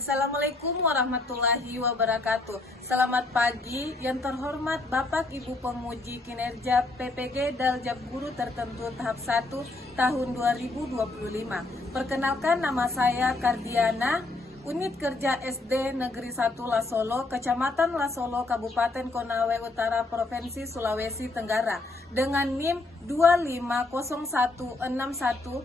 Assalamualaikum warahmatullahi wabarakatuh. Selamat pagi yang terhormat Bapak Ibu Penguji Kinerja PPG Daljab Guru Tertentu Tahap 1 tahun 2025. Perkenalkan, nama saya Kardiana, Unit Kerja SD Negeri 1 Lasolo, Kecamatan Lasolo, Kabupaten Konawe Utara, Provinsi Sulawesi Tenggara, dengan NIM 2501617242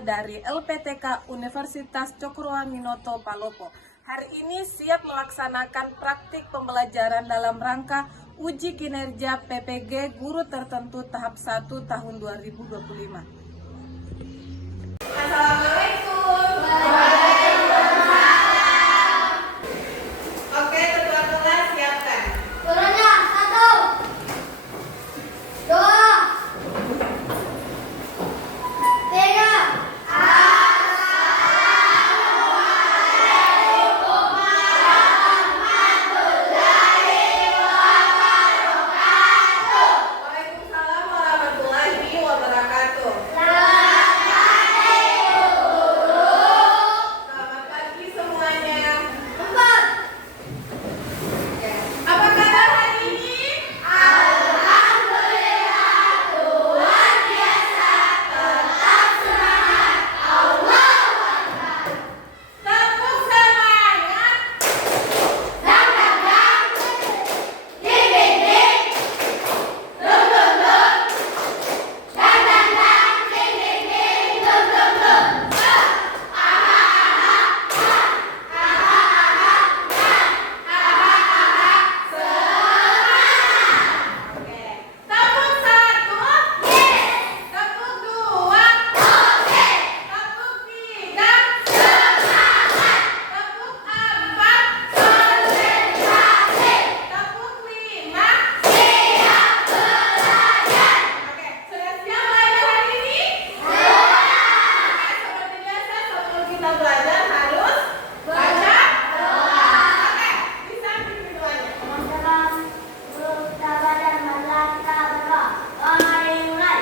dari LPTK Universitas Cokroaminoto Palopo. Hari ini siap melaksanakan praktik pembelajaran dalam rangka uji kinerja PPG Guru Tertentu Tahap 1 tahun 2025. Assalamualaikum. Oke, ketua kelas siapkan. Turunnya 1, 2, 3. Waalaikumsalam warahmatullahi wabarakatuh. Selamat pagi semuanya. 4. Apa kabar hari ini? Tepuk semangat. Oke. Tepuk 1. Tepuk 2. Tepuk 3. Tepuk 4. Tepuk 5. Oke, sudah siap belajar hari ini? Oke, seperti biasa sebelum kita belajar harus baca doa. Oke, bisa videonya. Teman-teman, guru kita belajar masalah kita berdoa. Doa mari mulai.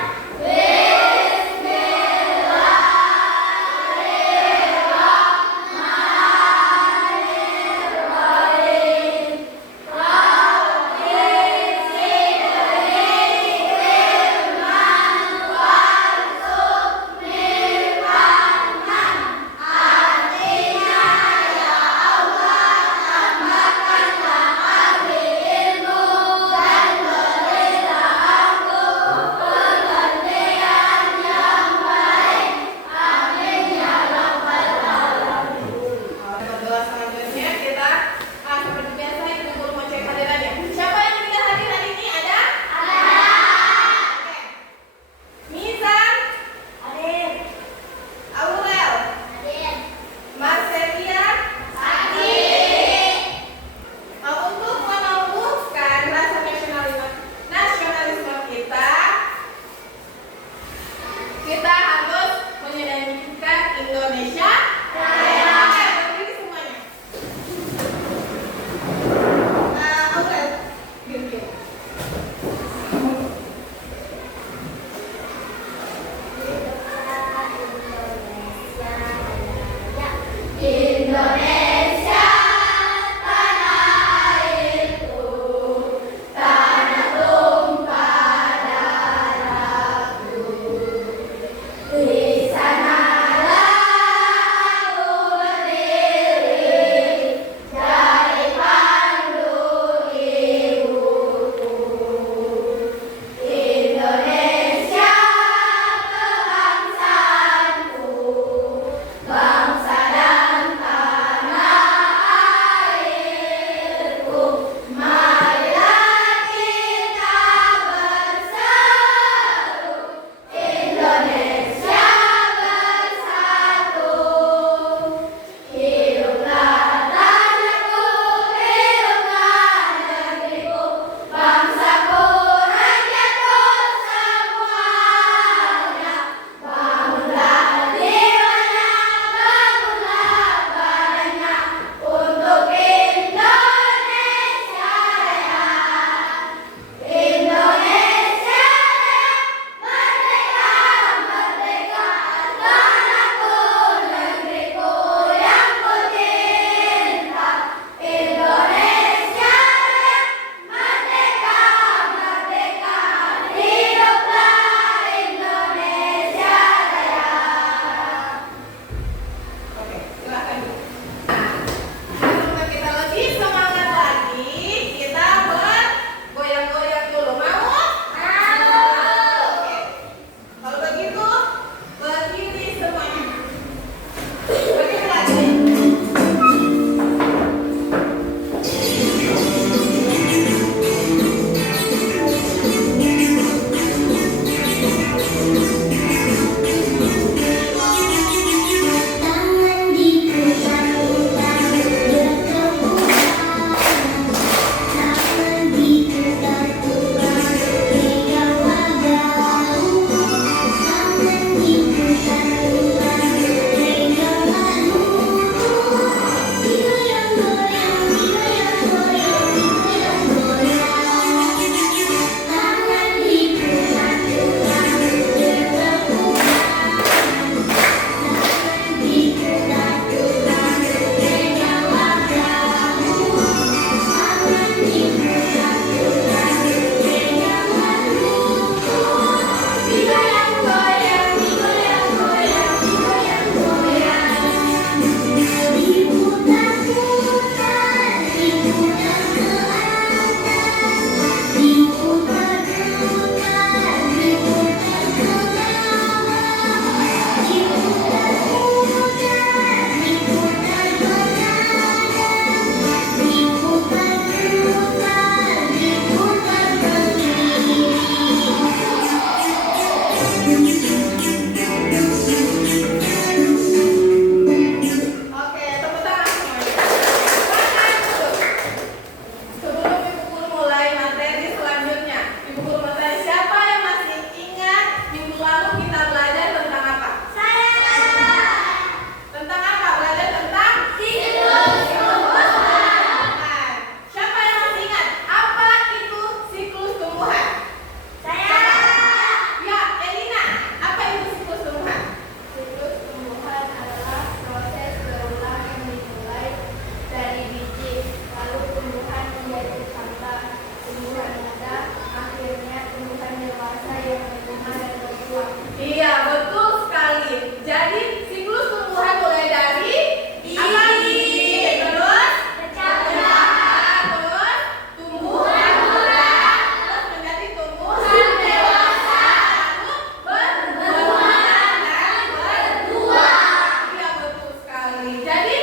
lagi.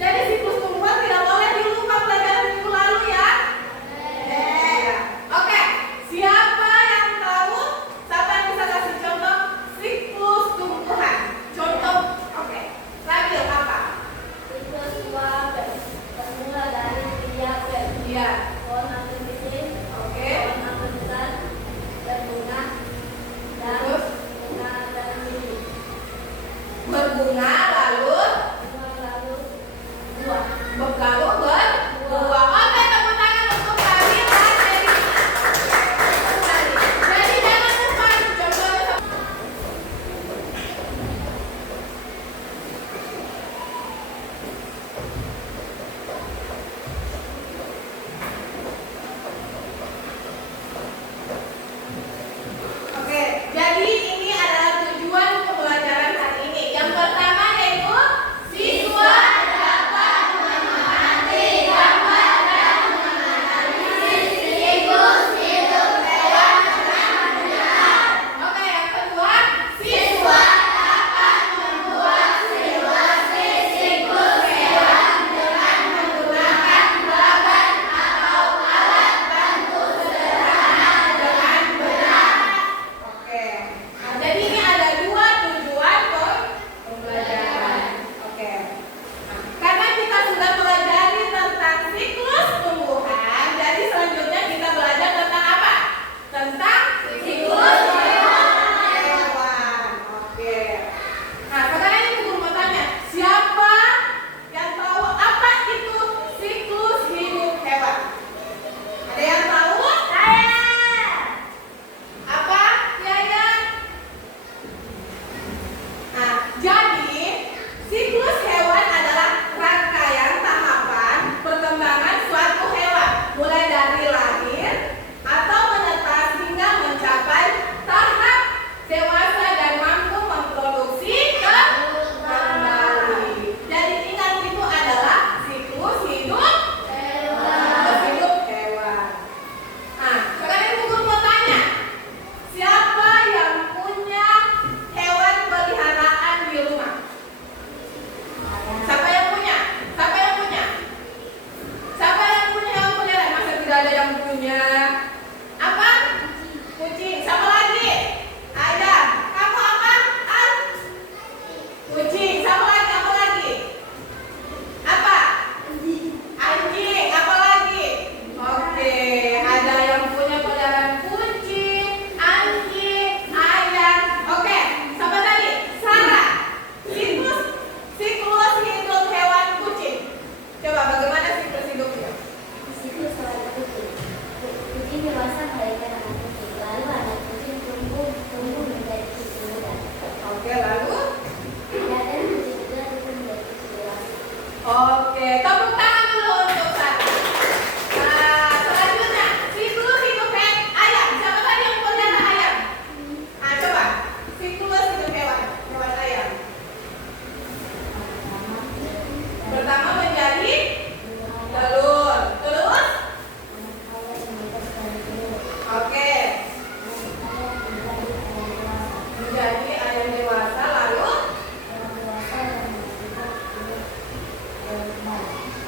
Jadi siklus tumbuhan tidak boleh dilupa pelajaran minggu lalu ya. Ya. Oke, siapa yang tahu? Siapa yang bisa kasih contoh siklus tumbuhan? Contoh, oke. Lagi apa? Siklus buah bermula dari tiap Iya. pohon apel kecil, Oke. pohon apel besar, berbunga, dan Terus bunga dan lili. berbunga lalu Lalu buah. lalu berbuah. Oke, tepuk tangan untuk Fadil dan Dewi. Jadi jangan lupa contohnya. Oke, jadi ini adalah tujuan pembelajaran hari ini. Yang pertama yaitu siswa dapat memahami gambar dan menganalisis siklus hidup hewan dengan benar. Oke, yang kedua, siswa dapat membuat simulasi siklus hewan dengan menggunakan bagan atau alat bantu sederhana dengan benar. Oke, nah, jadi ini ada dua tujuan pembelajaran. Oke, nah, karena kita sudah pelajari tentang siklus tumbuhan, jadi selanjutnya kita belajar tentang apa? Tentang siklus hewan. Oke, nah sekarang ini guru mau tanya, siapa yang tahu apa itu siklus hidup hewan? Ada yang tahu? Apa? Yayan? Nah, jadi siklus hewan adalah rangkaian tahapan perkembangan suatu hewan, mulai dari lahir atau menetas hingga mencapai tahap dewasa dan mampu memproduksi kembali. Jadi ingat itu adalah siklus hidup hewan. Nah, sekarang ibu guru mau tanya, siapa yang punya hewan peliharaan di rumah? Siapa yang punya? Siapa yang punya? Siapa yang punya hewan peliharaan? Masa tidak ada yang punya? Apa? Kucing. Siapa lagi? Ayam. Kamu apa? Kucing. Siapa lagi? Apa lagi? Apa? Anjing. Apa lagi? Oke, ada yang punya peliharaan kucing, anjing, ayam. Oke, siapa tadi? Sarah. Siklus hidup hewan kucing. Coba bagaimana siklus hidupnya? Siklus hewan kucing. Kucing dewasa melahirkan anak kucing. Lalu anak kucing tumbuh menjadi kucing muda. Oke, lalu? Dan kucing muda tumbuh menjadi kucing dewasa. Oke, tepuk tangan dulu untuk Sarah. Nah, selanjutnya siklus hidup ayam. Siapa tadi yang pelihara ayam? Nah, coba siklus hidup hewan ayam. Pertama menjadi telur. Terus? Oke, menjadi ayam dewasa. Lalu?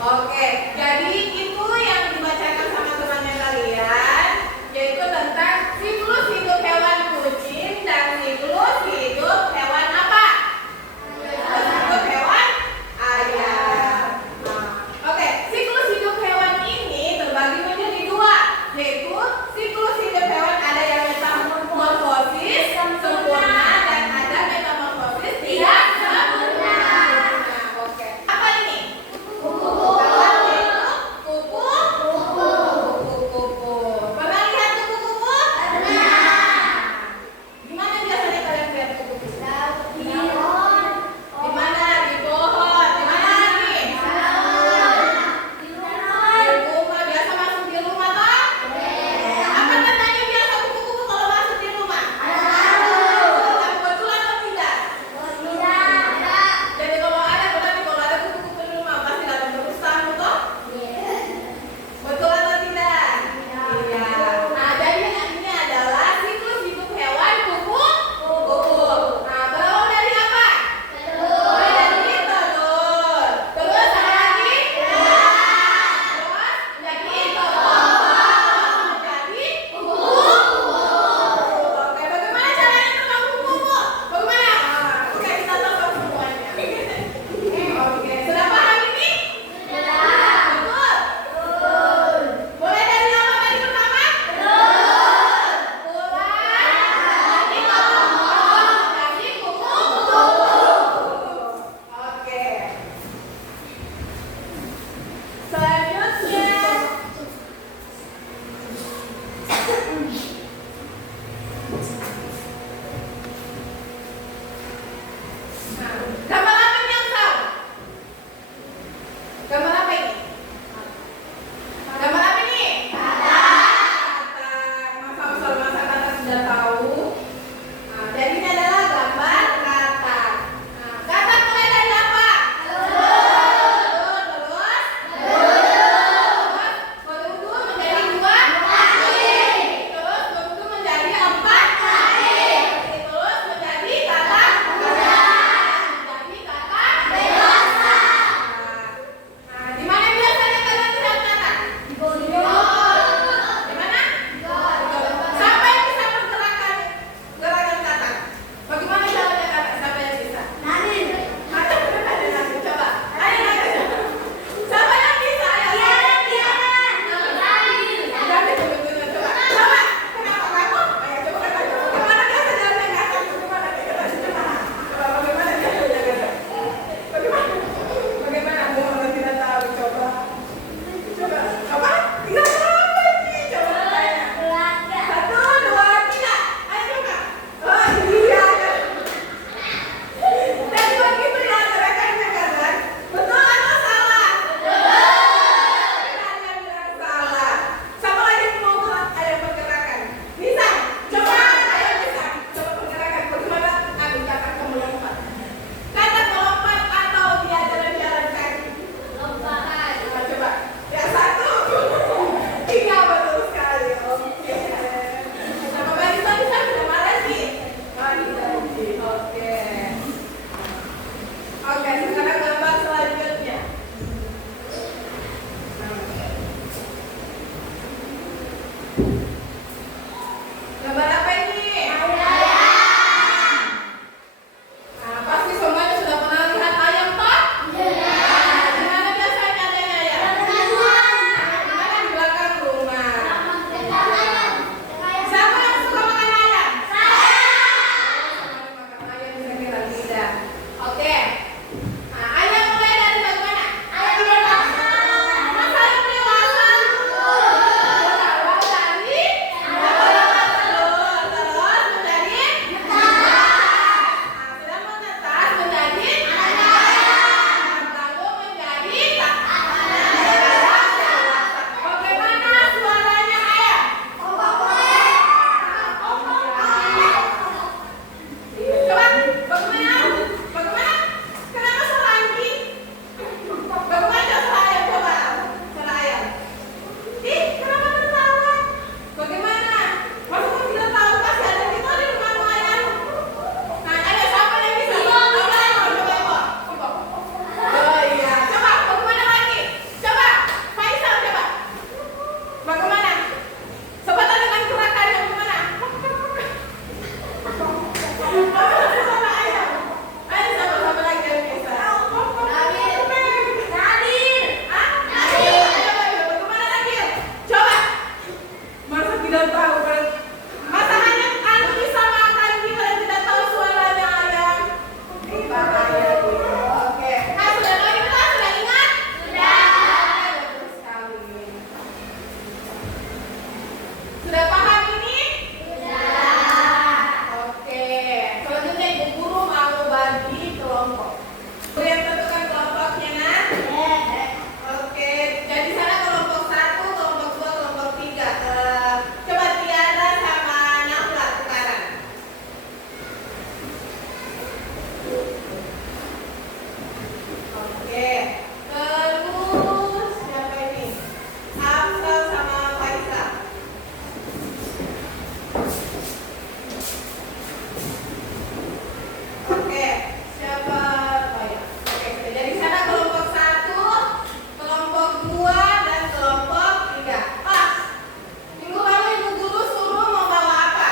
Oke, jadi itu yang dibacakan sama temannya kalian, yaitu tentang siklus hidup hewan kucing dan siklus hidup hewan apa? Siklus hidup hewan ayam. Nah, oke, siklus hidup hewan ini terbagi menjadi dua, yaitu siklus hidup hewan ada yang metamorfosis sempurna dan ada metamorfosis tidak sempurna. Nah, oke. Apa ini? Kuku Oke. Terus siapa ini? Afsal sama Faisal. Oke. Siapa? Oh ya. Oke. Jadi sana kelompok 1, kelompok 2, dan kelompok 3. Pas. Minggu lalu ibu guru suruh mau bawa apa?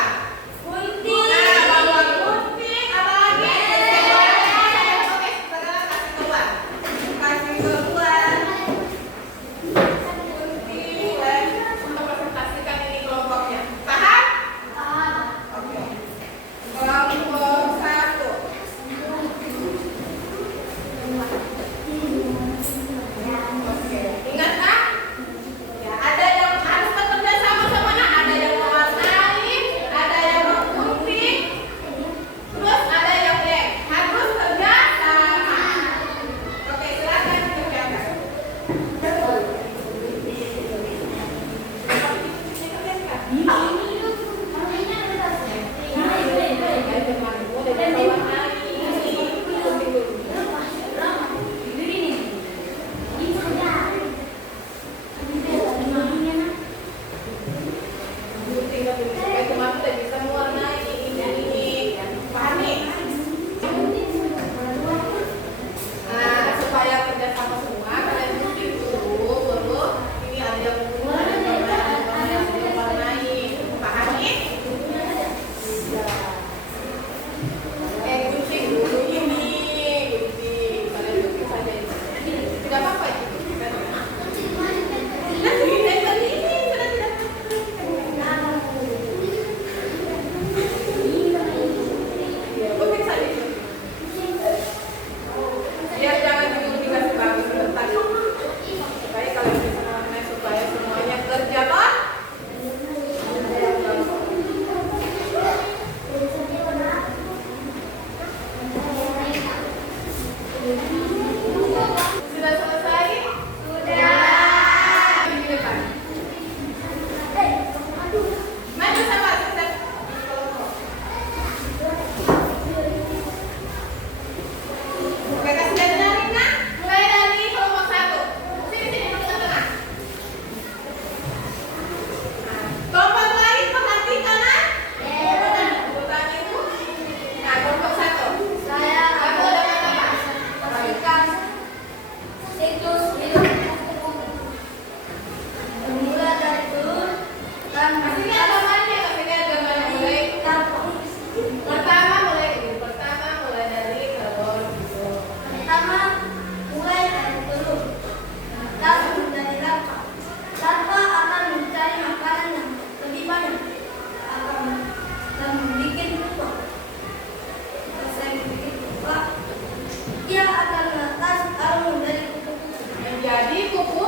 Gunting. Nah, bawa gunting. Apa lagi? Oke, sekarang kasih keluar. Kasih keluar. Gunting dan untuk presentasikan ini kelompoknya. Paham? Oke. Kelompok 1. Oke. Ingat kan? Ya, ada yang harus bekerja sama semuanya, ada yang mewarnai, ada yang menggunting, terus ada yang harus kerja sama. Oke, silakan kerjakan. Nah, supaya kerja sama semua, kalian gunting dulu, baru ini ada yang gunting, ada yang mewarnai. Pahami? Gunting dulu ini, gunting. Kalian gunting saja ini. Tidak apa-apa itu. Nanti dari ini sudah tidak. Gunting saja itu. Biar jangan digunting kasih bagus sebentar. Supaya kalian bisa mewarnai supaya semuanya kerja kan? Sudah selesai? Sudah. Di depan. Maju sama Susan. Oke, kasih dari Rina. Mulai dari kelompok 1. Sini duduk tengah. Kelompok lain perhatikan kan? Urutan itu. Nah, kelompok 1. Kamu ada apa? Perhatikan siklus hidup kupu-kupu. Bermula dari telur dan Kasihnya gambarnya, kasihnya gambarnya mulai. Pertama mulai dari telur gitu. Pertama, mulai dari telur dan menjadi larva. Larva akan mencari makanan yang lebih banyak dan membuat pupa. Selesai membuat pupa, ia akan menetas lalu menjadi kupu-kupu. Menjadi kupu.